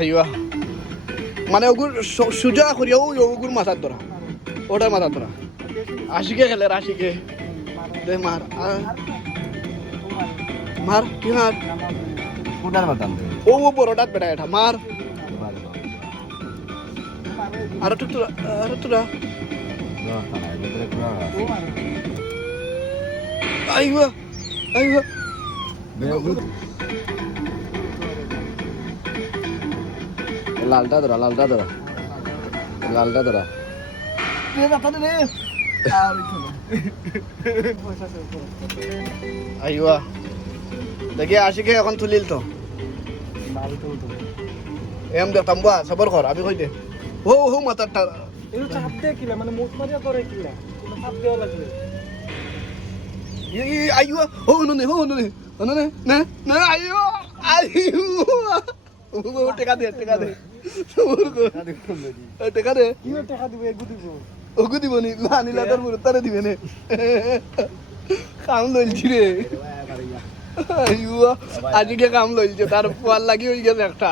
আইয়া মানে ওগুর সুজা করিয়া ওগুর মাথার ধরা ওটার মাথার ধরা আশিকে খেলে আশিকে দে মার মার কি মার ও বড়টাত বেটা এটা মার আর তোরা আইয়া আইয়া লালটা ধরা আইয়া দেখি আশিকে এখন তুলিল তো এম দেখতাম বা সবর কর আমি কই দে হো মাথারটা এই চাপ দে কিলা মানে মুখ মারিয়া করে কিলা কোনো চাপ দেওয়া লাগবে আইয়া হো নে না আইয়া টেকা দে টাকা দিবে কি টাকা দিবে ওগু দিব নি লানিলা তোর মুর তারে দিবে নে কাম লইছি রে আইয়া আজকে কাম লইছে তার পোয়াল লাগি হই গেছে একটা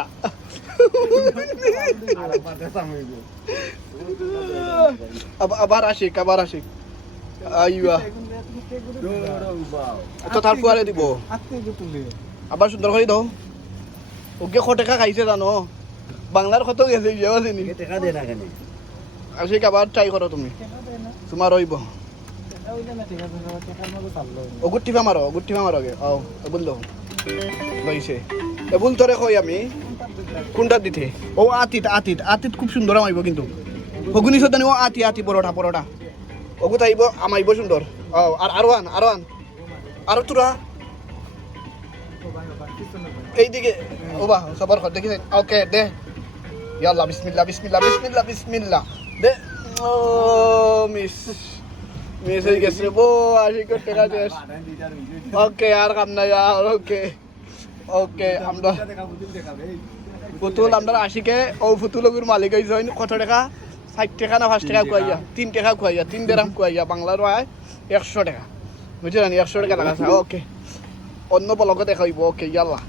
আবার আশিক আইয়া তো তার পোয়ালে দিব আবার সুন্দর করে দাও ওকে কত টাকা খাইছে জানো বাংলার কত গেছে বিয়ে আছে নি টাকা দে না কেন আশিক আবার ট্রাই করো তুমি তোমার হইব গুট্টিফা মারো গে বুঝল লইছে বুল তোরে কই আমি কোনটা দিতে ও আতিত খুব সুন্দর আমাইব কিন্তু হগুনি সদানি ও আতি পরোটা ওগু তাইব আমাইব সুন্দর আর আরো আন আরো তোরা এইদিকে ও বা সবার ঘর দেখি ওকে দে ইয়াল্লা বিসমিল্লাহ দে ও মিস হয়ে গেছে বো আশি করতে কাজেস ওকে আর কাম নাই আর ওকে আমরা পুতুল আমরা আশিকে ও পুতুলগুর মালিক হয়েছে কত টাকা 60 টাকা না 5 টাকা কুয়াইয়া 3 টাকা কুয়াইয়া 3 দেরাম কুয়াইয়া বাংলার হয় 100 টাকা বুঝলেন 100 টাকা লাগাছে ওকে অন্য বলকে দেখাইব ওকে ইয়াল্লা